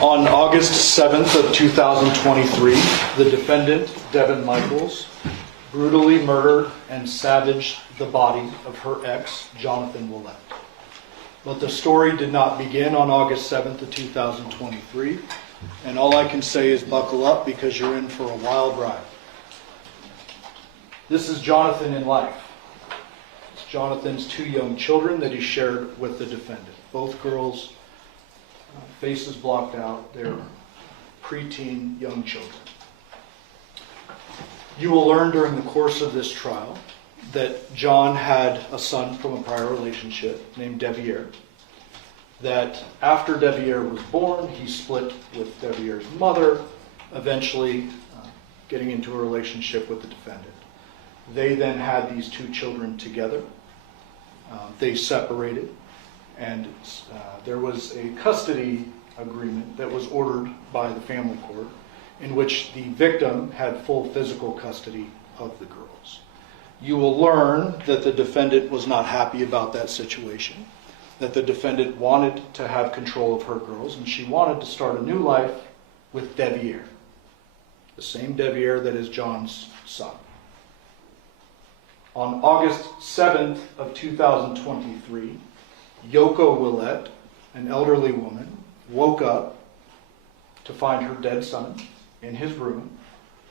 On August 7th of 2023, the defendant, Devyn Michaels, brutally murdered and savaged the body of her ex, Jonathan Willette. But the story did not begin on August 7th of 2023, and all I can say is buckle up because you're in for a wild ride. This is Jonathan in life. It's Jonathan's two young children that he shared with the defendant. Both girls, faces blocked out, they're preteen young children. You will learn during the course of this trial that John had a son from a prior relationship named Devyn. That after Devyn was born, he split with Devyn's mother, eventually getting into a relationship with the defendant. They then had these two children together. They separated, and there was a custody agreement that was ordered by the family court in which the victim had full physical custody of the girls. You will learn that the defendant was not happy about that situation, that the defendant wanted to have control of her girls, and she wanted to start a new life with Devyn, the same Devyn that is John's son. On August 7th of 2023, Yoko Willette, an elderly woman, woke up to find her dead son in his room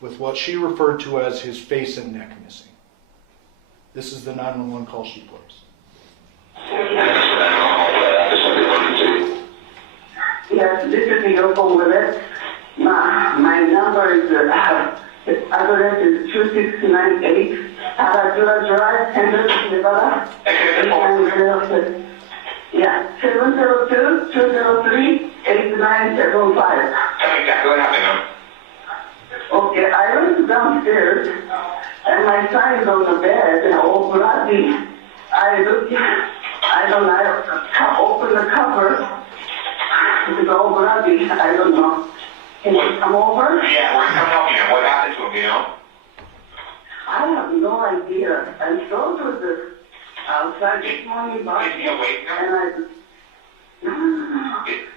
with what she referred to as his face and neck missing. This is the 911 call she plays. Yes, this is Yoko Willette. My number is, address is 2698 Aradura Drive, Henderson, Nevada. Yeah, 702-203-8975. Tell me exactly what happened now. Okay, I went downstairs and my son is on the bed and all bloody. I opened the cover. It's all bloody. I don't know. Can you come over? Yeah, we're coming help you now. What happened to him, you know? I have no idea. And so was the outside this morning. Is he awake now?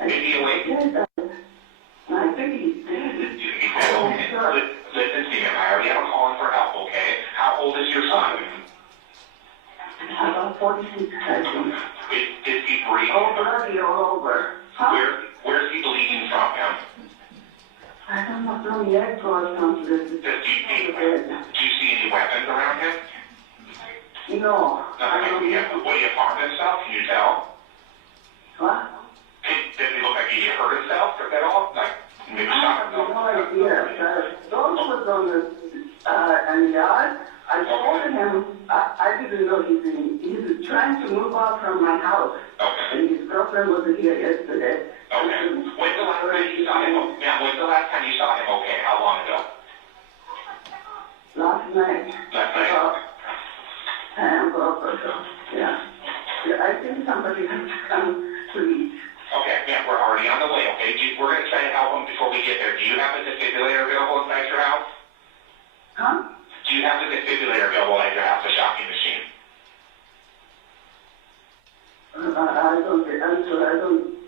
And Is he awake? yes, I think he's dead. Okay. Listen to me, I already have a calling for help, okay? How old is your son? About 46 seconds. Is he breathing? Oh, bloody all over. Huh? Where is he bleeding from, him? I don't know, from the egg or something. Do you see any weapons around him? No. Nothing. Will he have harmed himself? Can you tell? What? Did he look like he hurt himself at all? Like, maybe shot I have himself? no idea. Those was on the yard. I told him, I didn't know he was trying to move out from my house. Okay. And his girlfriend was here yesterday. Okay. When's the last time you saw him? Yeah, when's the last time you saw him okay? How long ago? Last night. Last night? Yeah. I think somebody has to come to eat. Okay, yeah, we're already on the way, okay? We're going to try to help him before we get there. Do you have a defibrillator available inside your house? Huh? Do you have the defibrillator available at your house, a shocking machine? I don't.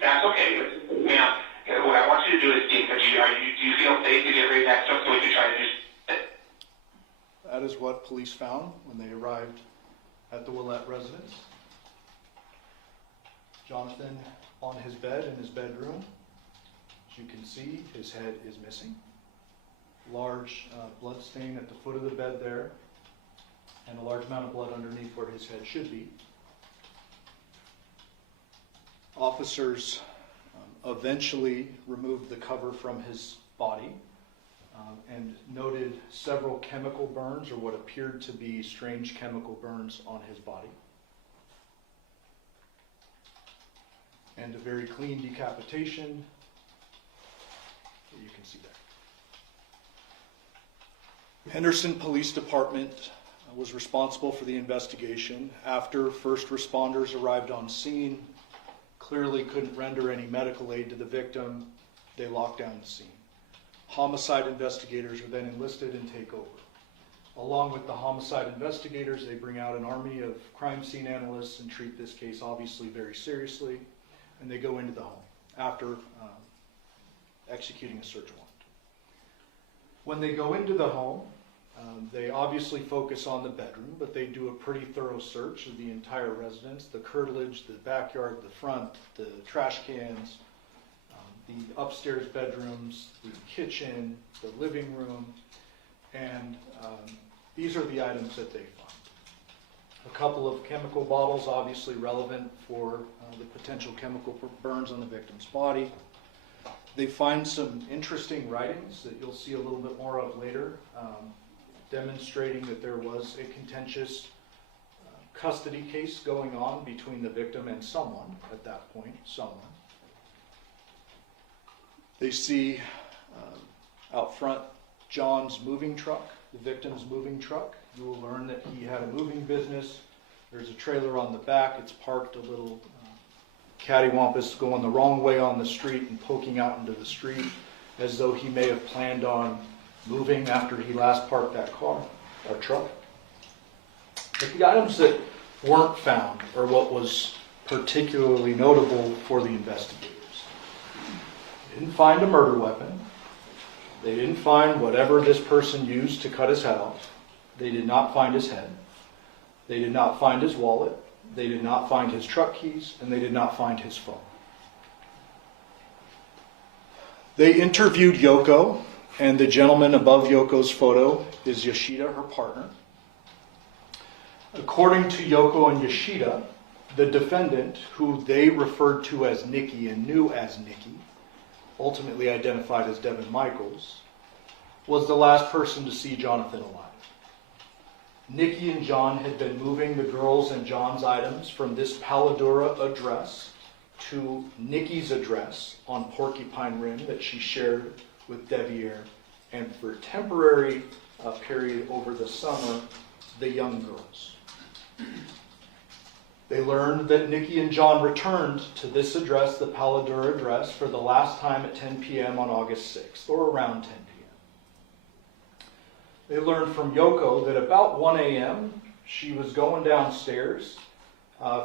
That's okay. Now, what I want you to do is think, do you feel safe to get ready next to him so we can try to do... That is what police found when they arrived at the Willette residence. Jonathan on his bed in his bedroom. As you can see, his head is missing. Large blood stain at the foot of the bed there, and a large amount of blood underneath where his head should be. Officers eventually removed the cover from his body and noted several chemical burns, or what appeared to be strange chemical burns on his body. And a very clean decapitation that you can see there. Henderson Police Department was responsible for the investigation. After first responders arrived on scene, clearly couldn't render any medical aid to the victim, they locked down the scene. Homicide investigators are then enlisted and take over. Along with the homicide investigators, they bring out an army of crime scene analysts and treat this case obviously very seriously, and they go into the home. After executing a search warrant. When they go into the home, they obviously focus on the bedroom, but they do a pretty thorough search of the entire residence, the curtilage, the backyard, the front, the trash cans, the upstairs bedrooms, the kitchen, the living room, and these are the items that they find. A couple of chemical bottles, obviously relevant for the potential chemical burns on the victim's body. They find some interesting writings that you'll see a little bit more of later, demonstrating that there was a contentious custody case going on between the victim and someone at that point, someone. They see out front John's moving truck, the victim's moving truck. You will learn that he had a moving business. There's a trailer on the back. It's parked a little cattywampus, going the wrong way on the street and poking out into the street as though he may have planned on moving after he last parked that car or truck. But the items that weren't found are what was particularly notable for the investigators. They didn't find a murder weapon. They didn't find whatever this person used to cut his head off. They did not find his head. They did not find his wallet. They did not find his truck keys, and they did not find his phone. They interviewed Yoko, and the gentleman above Yoko's photo is Yoshida, her partner. According to Yoko and Yoshida, the defendant, who they referred to as Nikki and knew as Nikki, ultimately identified as Devyn Michaels, was the last person to see Jonathan alive. Nikki and John had been moving the girls and John's items from this Paladura address to Nikki's address on Porcupine Rim that she shared with Devier, and for a temporary period over the summer, the young girls. They learned that Nikki and John returned to this address, the Paladura address, for the last time at 10 p.m. on August 6th, or around 10 p.m. They learned from Yoko that about 1 a.m. she was going downstairs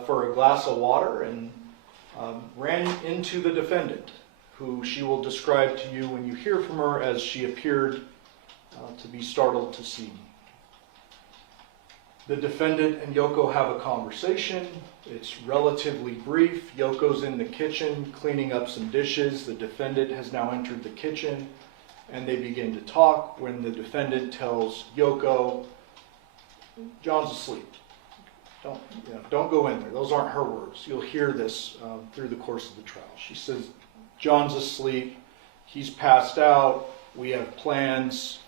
for a glass of water and ran into the defendant, who she will describe to you when you hear from her as she appeared to be startled to see me. The defendant and Yoko have a conversation. It's relatively brief. Yoko's in the kitchen cleaning up some dishes. The defendant has now entered the kitchen, and they begin to talk when the defendant tells Yoko, John's asleep. Don't go in there. Those aren't her words. You'll hear this through the course of the trial. She says, John's asleep. He's passed out. We have plans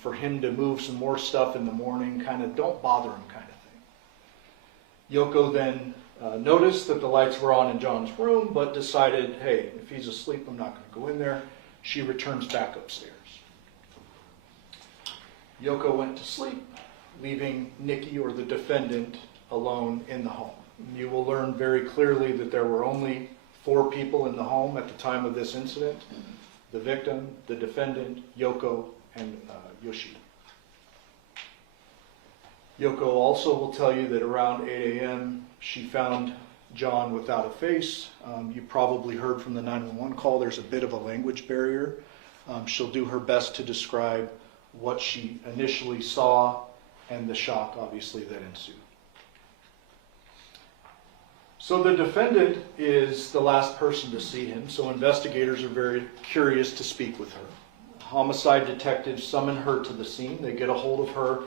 for him to move some more stuff in the morning. Kind of don't bother him kind of thing. Yoko then noticed that the lights were on in John's room, but decided, hey, if he's asleep, I'm not going to go in there. She returns back upstairs. Yoko went to sleep, leaving Nikki, or the defendant, alone in the home. You will learn very clearly that there were only 4 people in the home at the time of this incident: the victim, the defendant, Yoko, and Yoshida. Yoko also will tell you that around 8 a.m. she found John without a face. You probably heard from the 911 call, there's a bit of a language barrier. She'll do her best to describe what she initially saw and the shock, obviously, that ensued. So the defendant is the last person to see him, so investigators are very curious to speak with her. Homicide detectives summon her to the scene. They get a hold of her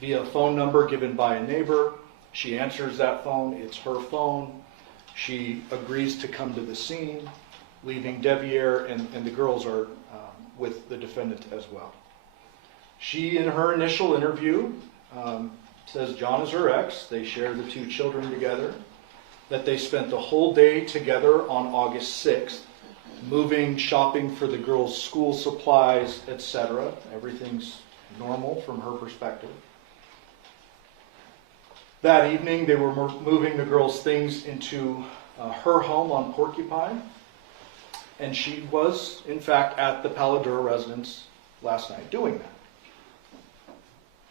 via a phone number given by a neighbor. She answers that phone. It's her phone. She agrees to come to the scene, leaving Devier and the girls are with the defendant as well. She, in her initial interview, says John is her ex. They share the 2 children together, that they spent the whole day together on August 6th, moving, shopping for the girls' school supplies, etc. Everything's normal from her perspective. That evening, they were moving the girls' things into her home on Porcupine, and she was, in fact, at the Paladura residence last night doing that.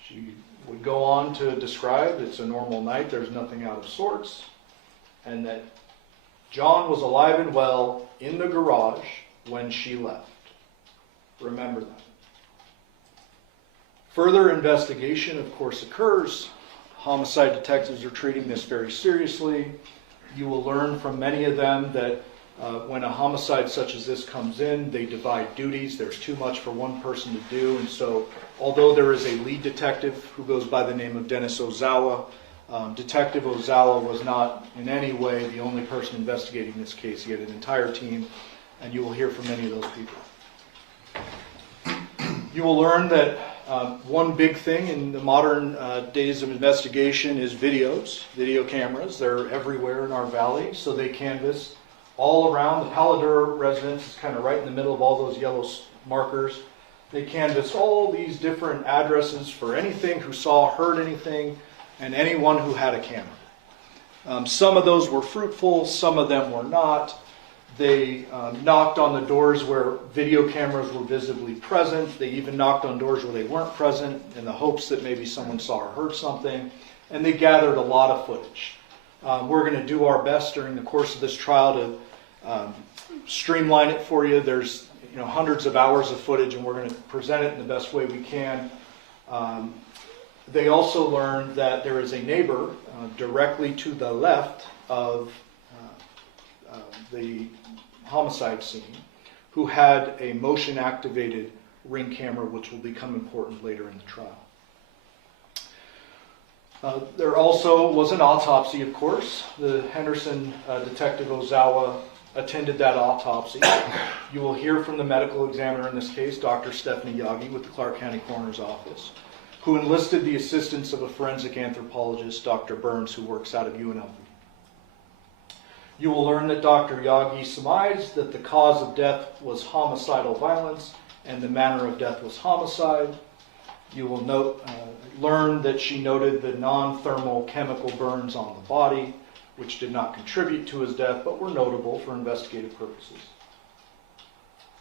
She would go on to describe it's a normal night, there's nothing out of sorts, and that John was alive and well in the garage when she left. Remember that. Further investigation, of course, occurs. Homicide detectives are treating this very seriously. You will learn from many of them that when a homicide such as this comes in, they divide duties. There's too much for one person to do. And so, although there is a lead detective who goes by the name of Dennis Ozawa, Detective Ozawa was not in any way the only person investigating this case. He had an entire team, and you will hear from many of those people. You will learn that one big thing in the modern days of investigation is videos, video cameras. They're everywhere in our valley, so they canvass all around. The Paladura residence is kind of right in the middle of all those yellow markers. They canvassed all these different addresses for anything who saw, heard anything, and anyone who had a camera. Some of those were fruitful, some of them were not. They knocked on the doors where video cameras were visibly present. They even knocked on doors where they weren't present in the hopes that maybe someone saw or heard something. And they gathered a lot of footage. We're going to do our best during the course of this trial to streamline it for you. There's hundreds of hours of footage, and we're going to present it in the best way we can. They also learned that there is a neighbor directly to the left of the homicide scene who had a motion-activated Ring camera, which will become important later in the trial. There also was an autopsy, of course. The Henderson Detective Ozawa attended that autopsy. You will hear from the medical examiner in this case, Dr. Stephanie Yagi with the Clark County Coroner's Office, who enlisted the assistance of a forensic anthropologist, Dr. Burns, who works out of UNLV. You will learn that Dr. Yagi surmised that the cause of death was homicidal violence and the manner of death was homicide. You will learn that she noted the non-thermal chemical burns on the body, which did not contribute to his death, but were notable for investigative purposes.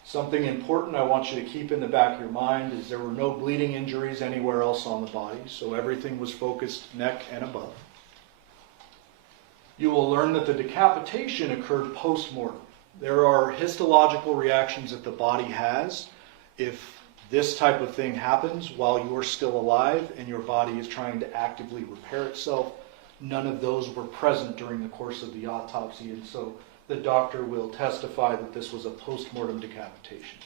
Something important I want you to keep in the back of your mind is there were no bleeding injuries anywhere else on the body, so everything was focused neck and above. You will learn that the decapitation occurred post-mortem. There are histological reactions that the body has if this type of thing happens while you're still alive and your body is trying to actively repair itself. None of those were present during the course of the autopsy, and so the doctor will testify that this was a post-mortem decapitation.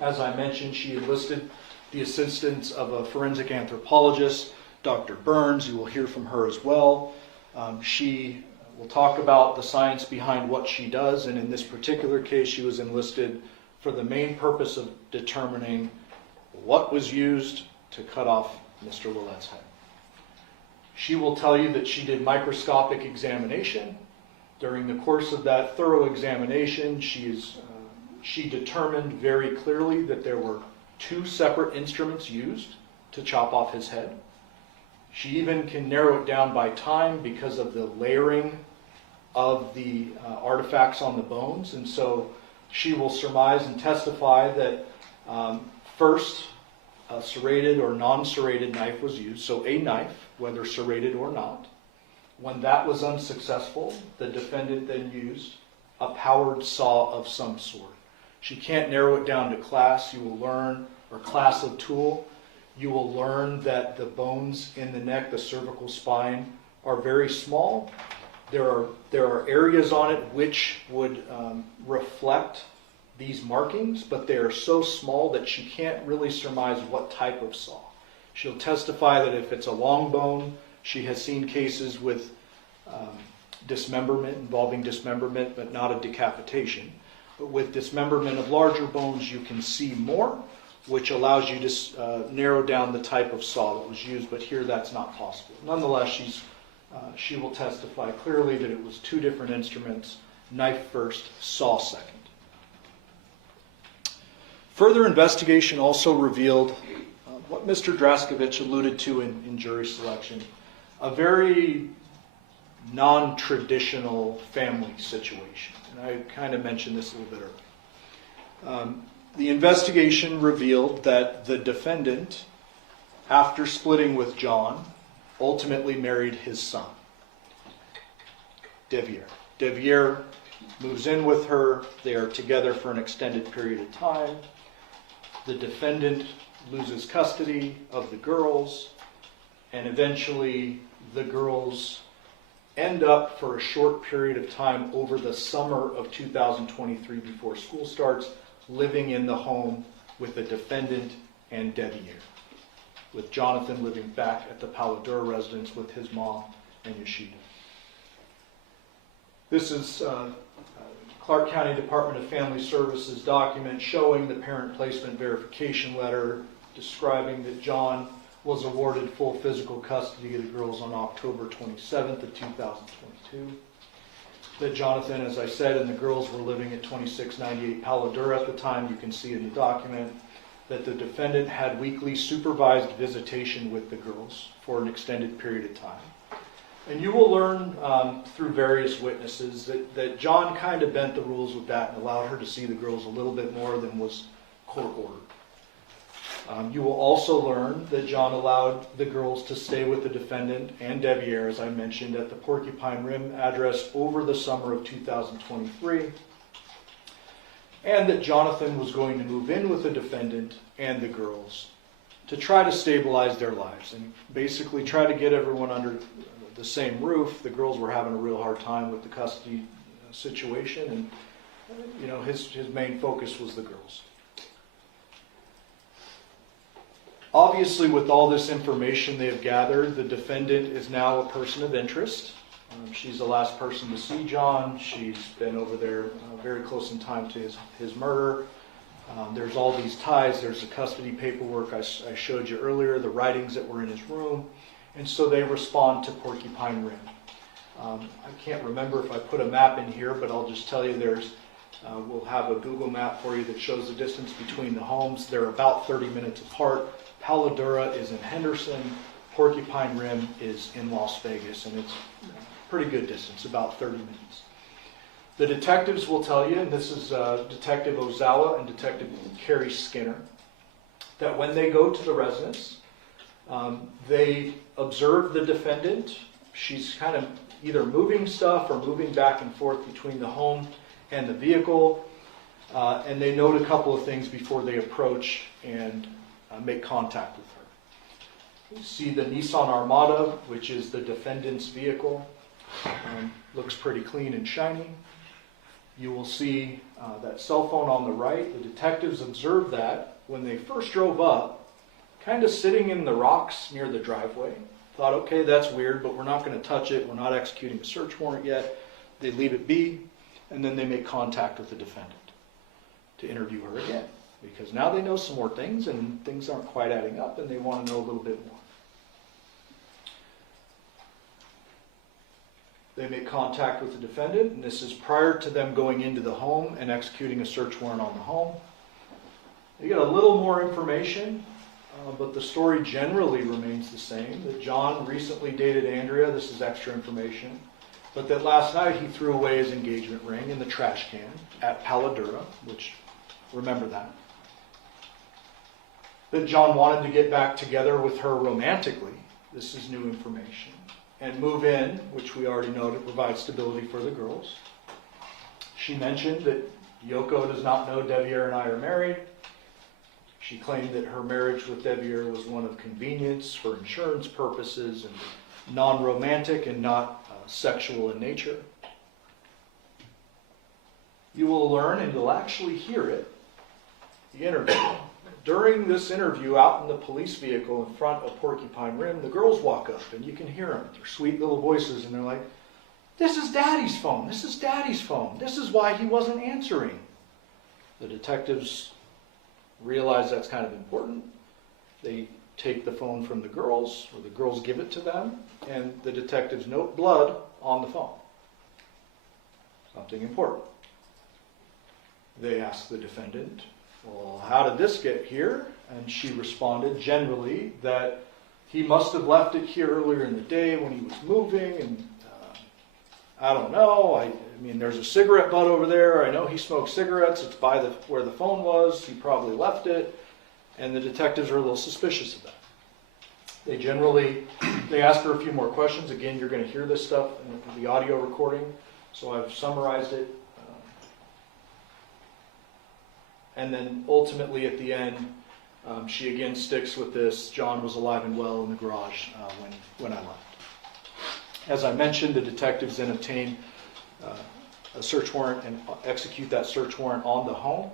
As I mentioned, she enlisted the assistance of a forensic anthropologist, Dr. Burns. You will hear from her as well. She will talk about the science behind what she does, and in this particular case, she was enlisted for the main purpose of determining what was used to cut off Mr. Willette's head. She will tell you that she did microscopic examination. During the course of that thorough examination, she determined very clearly that there were 2 separate instruments used to chop off his head. She even can narrow it down by time because of the layering of the artifacts on the bones. And so she will surmise and testify that first, a serrated or non-serrated knife was used. So a knife, whether serrated or not. When that was unsuccessful, the defendant then used a powered saw of some sort. She can't narrow it down to class. You will learn, or class of tool. You will learn that the bones in the neck, the cervical spine, are very small. There are areas on it which would reflect these markings, but they are so small that she can't really surmise what type of saw. She'll testify that if it's a long bone, she has seen cases with dismemberment, involving dismemberment, but not a decapitation. But with dismemberment of larger bones, you can see more, which allows you to narrow down the type of saw that was used, but here that's not possible. Nonetheless, she will testify clearly that it was 2 different instruments, knife first, saw second. Further investigation also revealed what Mr. Draskevich alluded to in jury selection, a very non-traditional family situation. And I kind of mentioned this a little bit earlier. The investigation revealed that the defendant, after splitting with John, ultimately married his son, Devyn. Devyn moves in with her. They are together for an extended period of time. The defendant loses custody of the girls, and eventually the girls end up for a short period of time over the summer of 2023 before school starts, living in the home with the defendant and Devyn, with Jonathan living back at the Paladura residence with his mom and Yoshida. This is Clark County Department of Family Services document showing the parent placement verification letter describing that John was awarded full physical custody of the girls on October 27th of 2022. That Jonathan, as I said, and the girls were living at 2698 Paladura at the time. You can see in the document that the defendant had weekly supervised visitation with the girls for an extended period of time. And you will learn through various witnesses that John kind of bent the rules with that and allowed her to see the girls a little bit more than was court ordered. You will also learn that John allowed the girls to stay with the defendant and Devyn, as I mentioned, at the Porcupine Rim address over the summer of 2023, and that Jonathan was going to move in with the defendant and the girls to try to stabilize their lives and basically try to get everyone under the same roof. The girls were having a real hard time with the custody situation, and his main focus was the girls. Obviously, with all this information they have gathered, the defendant is now a person of interest. She's the last person to see John. She's been over there very close in time to his murder. There's all these ties. There's the custody paperwork I showed you earlier, the writings that were in his room. And so they respond to Porcupine Rim. I can't remember if I put a map in here, but I'll just tell you we'll have a Google map for you that shows the distance between the homes. They're about 30 minutes apart. Paladura is in Henderson. Porcupine Rim is in Las Vegas, and it's a pretty good distance, about 30 minutes. The detectives will tell you, and this is Detective Ozawa and Detective Carrie Skinner, that when they go to the residence, they observe the defendant. She's kind of either moving stuff or moving back and forth between the home and the vehicle, and they note a couple of things before they approach and make contact with her. You see the Nissan Armada, which is the defendant's vehicle. Looks pretty clean and shiny. You will see that cell phone on the right. The detectives observed that when they first drove up, kind of sitting in the rocks near the driveway. Thought, okay, that's weird, but we're not going to touch it. We're not executing a search warrant yet. They leave it be, and then they make contact with the defendant to interview her again, because now they know some more things, and things aren't quite adding up, and they want to know a little bit more. They make contact with the defendant, and this is prior to them going into the home and executing a search warrant on the home. They get a little more information, but the story generally remains the same, that John recently dated Andrea. This is extra information. But that last night he threw away his engagement ring in the trash can at Paladura, which, remember that. That John wanted to get back together with her romantically. This is new information. And move in, which we already know to provide stability for the girls. She mentioned that Yoko does not know Devyn and I are married. She claimed that her marriage with Devyn was one of convenience for insurance purposes and non-romantic and not sexual in nature. You will learn, and you'll actually hear it, the interview. During this interview, out in the police vehicle in front of Porcupine Rim, the girls walk up, and you can hear them. Their sweet little voices, and they're like, "This is Daddy's phone. This is Daddy's phone. This is why he wasn't answering." The detectives realize that's kind of important. They take the phone from the girls, or the girls give it to them, and the detectives note blood on the phone. Something important. They ask the defendant, "Well, how did this get here?" And she responded generally that he must have left it here earlier in the day when he was moving, and I don't know. I mean, there's a cigarette butt over there. I know he smoked cigarettes. It's by where the phone was. He probably left it. And the detectives are a little suspicious of that. They ask her a few more questions. Again, you're going to hear this stuff in the audio recording, so I've summarized it. And then ultimately at the end, she again sticks with this. John was alive and well in the garage when I left. As I mentioned, the detectives then obtain a search warrant and execute that search warrant on the home.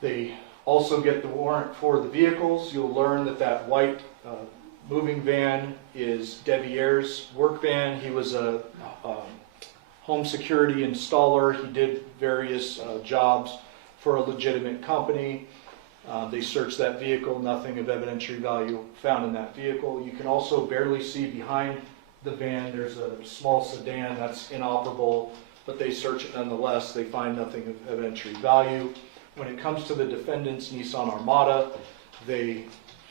They also get the warrant for the vehicles. You'll learn that that white moving van is Devier's work van. He was a home security installer. He did various jobs for a legitimate company. They searched that vehicle, nothing of evidentiary value found in that vehicle. You can also barely see behind the van. There's a small sedan that's inoperable, but they search it nonetheless. They find nothing of evidentiary value. When it comes to the defendant's Nissan Armada, they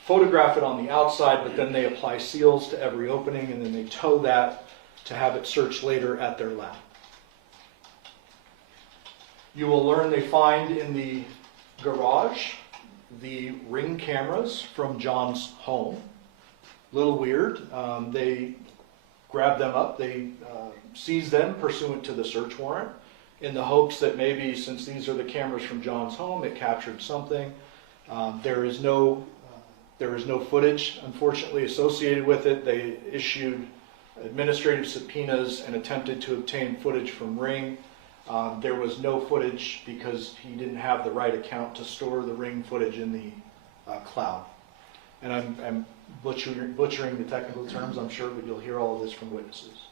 photograph it on the outside, but then they apply seals to every opening, and then they tow that to have it searched later at their lab. You will learn they find in the garage the Ring cameras from John's home. A little weird. They grab them up. They seize them pursuant to the search warrant in the hopes that maybe since these are the cameras from John's home, it captured something. There is no footage, unfortunately, associated with it. They issued administrative subpoenas and attempted to obtain footage from Ring. There was no footage because he didn't have the right account to store the Ring footage in the cloud. And I'm butchering the technical terms, I'm sure, but you'll hear all of this from witnesses.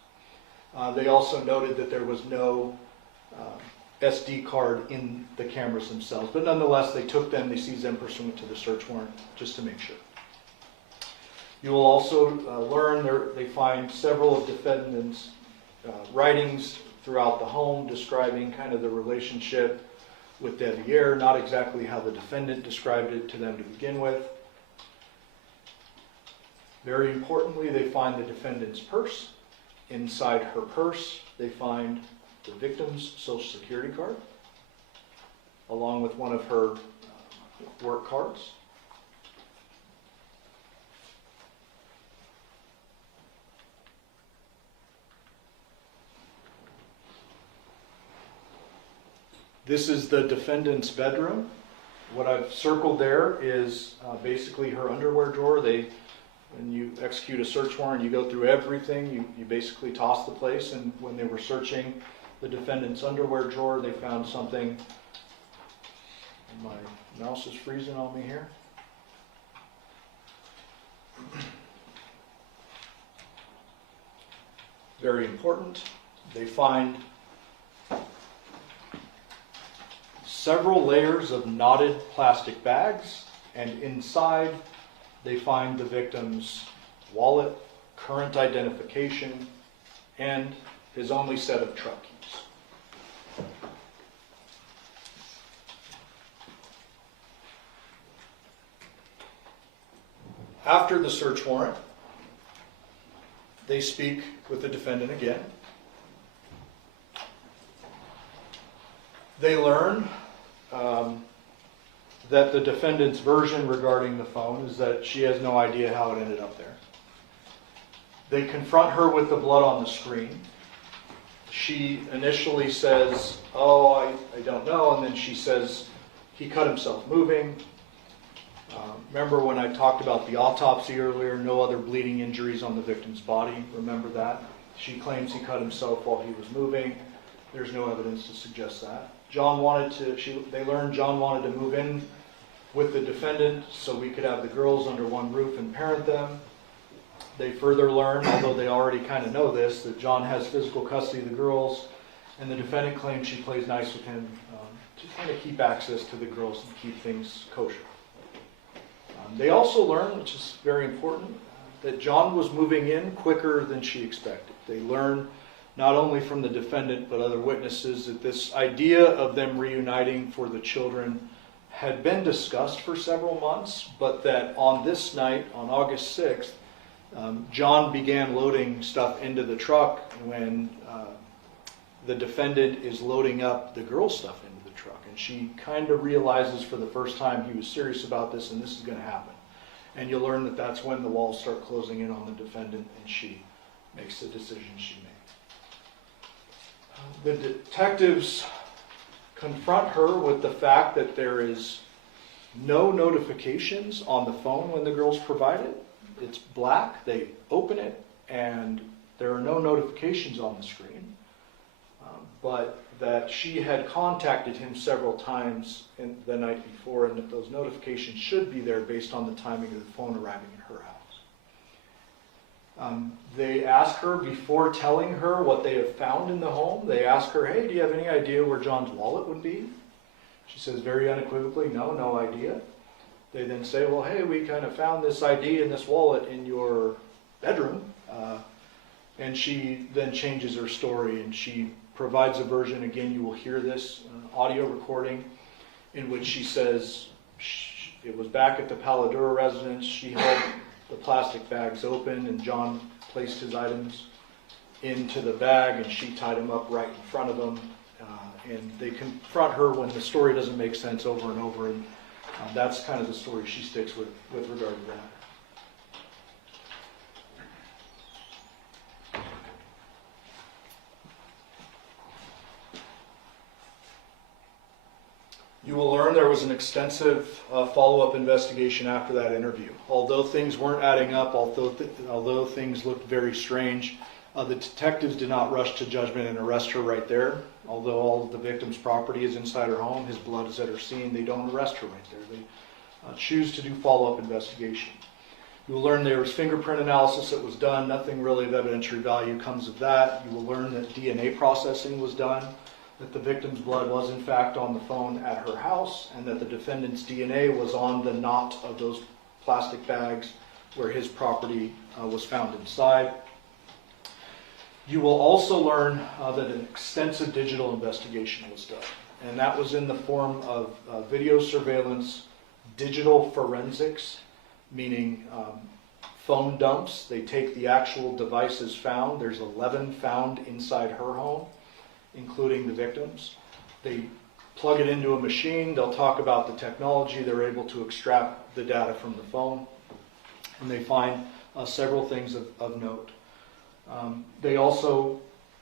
They also noted that there was no SD card in the cameras themselves, but nonetheless, they took them, they seized them pursuant to the search warrant, just to make sure. You will also learn they find several of defendants' writings throughout the home describing kind of the relationship with Devier, not exactly how the defendant described it to them to begin with. Very importantly, they find the defendant's purse. Inside her purse, they find the victim's social security card, along with one of her work cards. This is the defendant's bedroom. What I've circled there is basically her underwear drawer. When you execute a search warrant, you go through everything. You basically toss the place, and when they were searching the defendant's underwear drawer, they found something. My mouse is freezing on me here. Very important. They find several layers of knotted plastic bags, and inside they find the victim's wallet, current identification, and his only set of truck keys. After the search warrant, they speak with the defendant again. They learn that the defendant's version regarding the phone is that she has no idea how it ended up there. They confront her with the blood on the screen. She initially says, "Oh, I don't know," and then she says, "He cut himself moving." Remember when I talked about the autopsy earlier, no other bleeding injuries on the victim's body? Remember that? She claims he cut himself while he was moving. There's no evidence to suggest that. They learned John wanted to move in with the defendant so we could have the girls under one roof and parent them. They further learn, although they already kind of know this, that John has physical custody of the girls, and the defendant claims she plays nice with him to kind of keep access to the girls and keep things kosher. They also learn, which is very important, that John was moving in quicker than she expected. They learn not only from the defendant but other witnesses that this idea of them reuniting for the children had been discussed for several months, but that on this night, on August 6th, John began loading stuff into the truck when the defendant is loading up the girls' stuff into the truck. And she kind of realizes for the first time he was serious about this and this is going to happen. And you'll learn that that's when the walls start closing in on the defendant and she makes the decision she made. The detectives confront her with the fact that there is no notifications on the phone when the girls provide it. It's black, they open it, and there are no notifications on the screen. But that she had contacted him several times the night before, and that those notifications should be there based on the timing of the phone arriving at her house. They ask her, before telling her what they have found in the home, they ask her, hey, do you have any idea where John's wallet would be? She says very unequivocally, no idea. They then say, well, hey, we kind of found this ID and this wallet in your bedroom. And she then changes her story, and she provides a version. Again, you will hear this audio recording in which she says it was back at the Paladura residence. She held the plastic bags open, and John placed his items into the bag, and she tied them up right in front of him. And they confront her when the story doesn't make sense over and over, and that's kind of the story she sticks with regard to that. You will learn there was an extensive follow-up investigation after that interview. Although things weren't adding up, although things looked very strange, the detectives did not rush to judgment and arrest her right there. Although all of the victim's property is inside her home, his blood is at her scene, they don't arrest her right there. They choose to do follow-up investigation. You will learn there was fingerprint analysis that was done. Nothing really of evidentiary value comes of that. You will learn that DNA processing was done, that the victim's blood was in fact on the phone at her house, and that the defendant's DNA was on the knot of those plastic bags where his property was found inside. You will also learn that an extensive digital investigation was done, and that was in the form of video surveillance, digital forensics, meaning phone dumps. They take the actual devices found. There's 11 found inside her home, including the victims. They plug it into a machine. They'll talk about the technology. They're able to extract the data from the phone, and they find several things of note. They also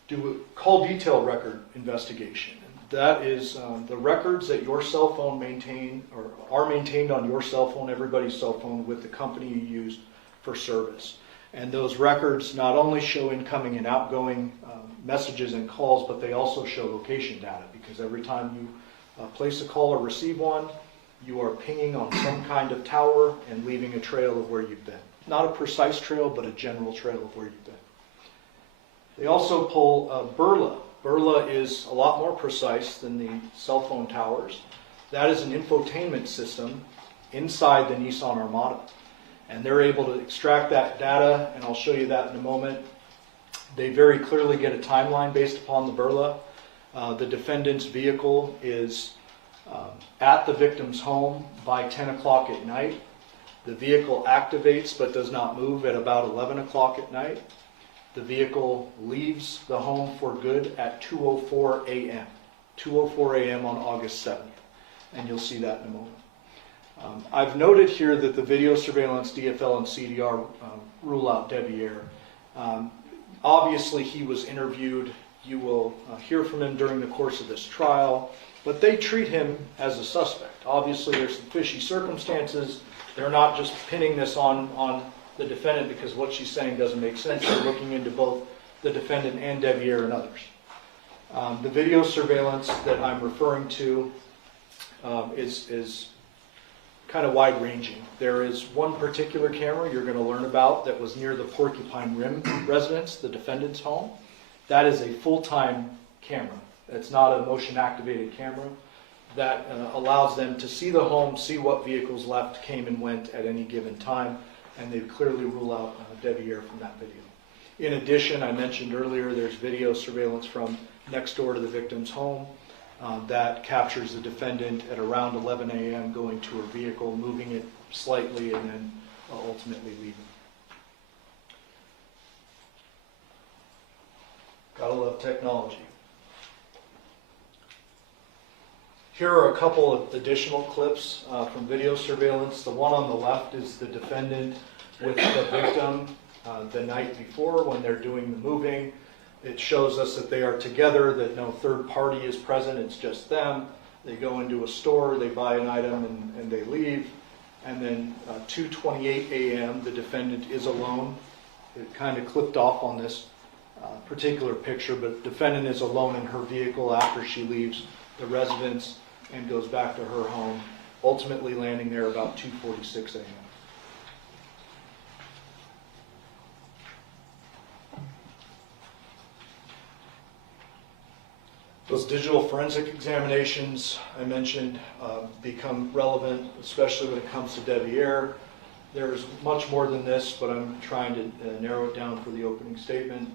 do a call detail record investigation. That is the records that your cell phone maintain or are maintained on your cell phone, everybody's cell phone, with the company you use for service. And those records not only show incoming and outgoing messages and calls, but they also show location data, because every time you place a call or receive one, you are pinging on some kind of tower and leaving a trail of where you've been. Not a precise trail, but a general trail of where you've been. They also pull Burla. Burla is a lot more precise than the cell phone towers. That is an infotainment system inside the Nissan Armada. And they're able to extract that data, and I'll show you that in a moment. They very clearly get a timeline based upon the Burla. The defendant's vehicle is at the victim's home by 10 o'clock at night. The vehicle activates but does not move at about 11 o'clock at night. The vehicle leaves the home for good at 2:04 a.m. 2:04 a.m. on August 7th. And you'll see that in a moment. I've noted here that the video surveillance, DFL, and CDR rule out Devyn. Obviously, he was interviewed. You will hear from him during the course of this trial, but they treat him as a suspect. Obviously, there's some fishy circumstances. They're not just pinning this on the defendant because what she's saying doesn't make sense. They're looking into both the defendant and Devyn and others. The video surveillance that I'm referring to is kind of wide-ranging. There is one particular camera you're going to learn about that was near the Porcupine Rim residence, the defendant's home. That is a full-time camera. It's not a motion-activated camera. That allows them to see the home, see what vehicles left, came and went at any given time, and they clearly rule out Devyn from that video. In addition, I mentioned earlier, there's video surveillance from next door to the victim's home that captures the defendant at around 11 a.m. going to her vehicle, moving it slightly, and then ultimately leaving. Gotta love technology. Here are a couple of additional clips from video surveillance. The one on the left is the defendant with the victim the night before when they're doing the moving. It shows us that they are together, that no third party is present, it's just them. They go into a store, they buy an item, and they leave. And then 2:28 a.m., the defendant is alone. It kind of clipped off on this particular picture, but the defendant is alone in her vehicle after she leaves the residence and goes back to her home, ultimately landing there about 2:46 a.m. Those digital forensic examinations I mentioned become relevant, especially when it comes to Devyn. There's much more than this, but I'm trying to narrow it down for the opening statement.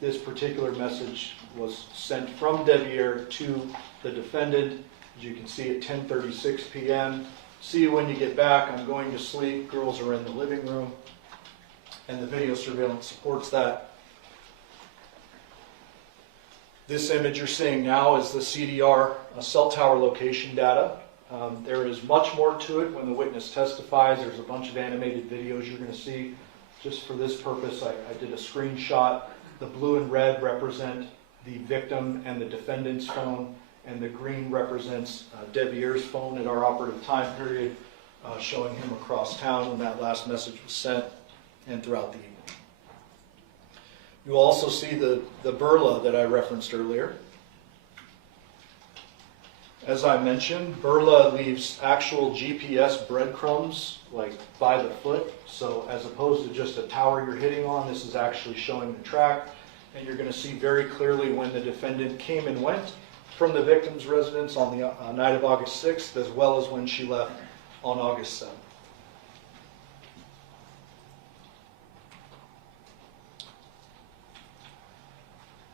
This particular message was sent from Devyn to the defendant, as you can see, at 10:36 p.m. See you when you get back. I'm going to sleep. Girls are in the living room. And the video surveillance supports that. This image you're seeing now is the CDR cell tower location data. There is much more to it when the witness testifies. There's a bunch of animated videos you're going to see. Just for this purpose, I did a screenshot. The blue and red represent the victim and the defendant's phone, and the green represents Devyn's phone at our operative time period, showing him across town when that last message was sent and throughout the evening. You will also see the burla that I referenced earlier. As I mentioned, burla leaves actual GPS breadcrumbs, like by the foot. So as opposed to just a tower you're hitting on, this is actually showing the track. And you're going to see very clearly when the defendant came and went from the victim's residence on the night of August 6th, as well as when she left on August 7th.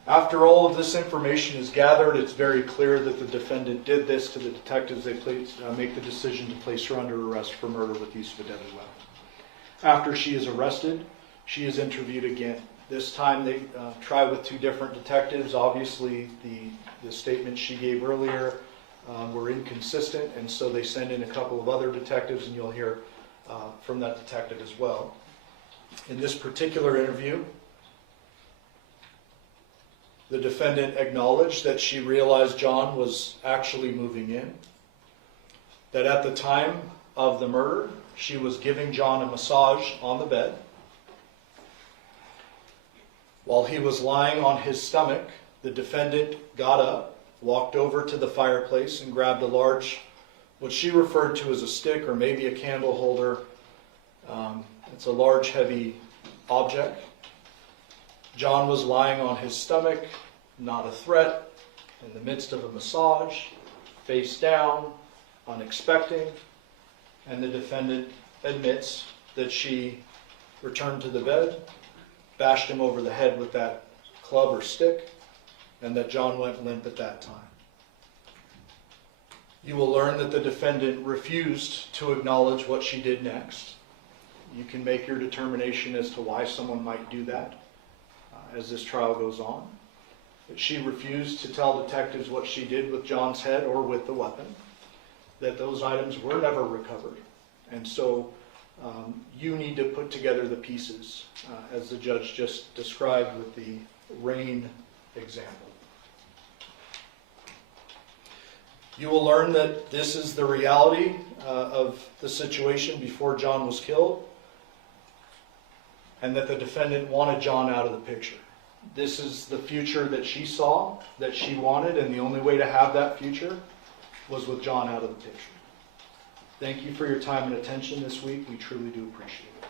After all of this information is gathered, it's very clear that the defendant did this to the detectives. They make the decision to place her under arrest for murder with use of a deadly weapon. After she is arrested, she is interviewed again. This time they try with two different detectives. Obviously, the statements she gave earlier were inconsistent, and so they send in a couple of other detectives, and you'll hear from that detective as well. In this particular interview, the defendant acknowledged that she realized John was actually moving in, that at the time of the murder, she was giving John a massage on the bed. While he was lying on his stomach, the defendant got up, walked over to the fireplace, and grabbed a large, what she referred to as a stick or maybe a candle holder. It's a large, heavy object. John was lying on his stomach, not a threat, in the midst of a massage, face down, unexpecting, and the defendant admits that she returned to the bed, bashed him over the head with that club or stick, and that John went limp at that time. You will learn that the defendant refused to acknowledge what she did next. You can make your determination as to why someone might do that as this trial goes on. But she refused to tell detectives what she did with John's head or with the weapon, that those items were never recovered. And so you need to put together the pieces, as the judge just described with the rain example. You will learn that this is the reality of the situation before John was killed, and that the defendant wanted John out of the picture. This is the future that she saw, that she wanted, and the only way to have that future was with John out of the picture. Thank you for your time and attention this week. We truly do appreciate it.